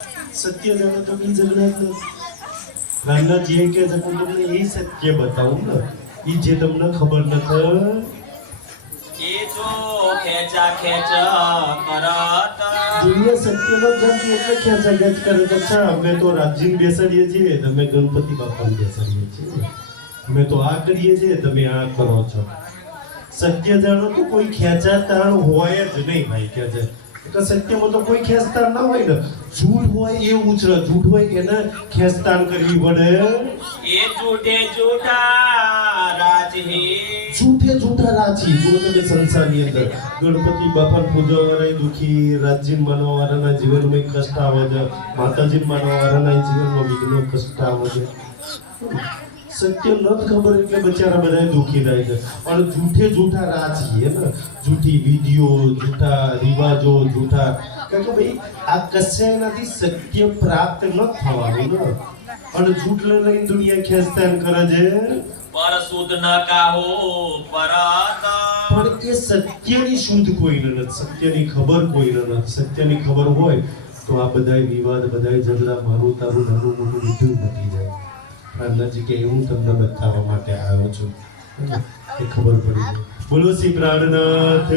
સત્ય જાણો તો બી ઝઘડા જ રામના જે કે છે હું તમને એ સત્ય બતાવું ને એ જે તમને ખબર નથી દુનિયા સત્યનો જાણતી એટલે ખેંચા ખેંચ કરે કે અચ્છા અમે તો રાજીવ બેસાડીએ છીએ તમે ગણપતિ બાપાને બેસાડીએ છીએ અમે તો આ કરીએ છીએ તમે આ કરો છો સત્ય જાણો તો કોઈ ખેંચાતાણ હોય જ નહીં ભાઈ કે છે તો સત્યમાં તો કોઈ ખેંચતાણ ના હોય ને झूठ હોય એ ઉછળ झूठ હોય એને ખેંચતાણ કરવી પડે એ झूठे झूठा राजी झूठे झूठा राजी જો તમે સંસારની અંદર ગણપતિ બાપાને પૂજવા વાળા દુખી રાજીન માનવાવાળાના જીવનમાં કષ્ટ આવે છે માતાજી માનવાવાળાના જીવનમાં વિઘ્ન કષ્ટ આવે છે સત્ય ન ખબર એટલે બચારા બધા દુખી રહે છે અને झूठे झूठा राजी है ना झूठी વિડિયો झूठा રિવાજો झूठा કારણ કે ભાઈ આ કશેનાથી સત્ય પ્રાપ્ત ન થવાનું ને અને झूठ લઈને દુનિયા ખેંચતાન કરે છે पर सुध न काहो पराता પણ એ સત્યની શુદ્ધ કોઈને નથી સત્યની ખબર કોઈને નથી સત્યની ખબર હોય તો આ બધાય વિવાદ બધાય ઝઘડા મારું તારું નાનું મોટું બધું મટી જાય પ્રાર્થનાજી કે હું તમને બતાવવા માટે આવ્યો છું એ ખબર પડી જાય બોલો શ્રી પ્રાણનાથ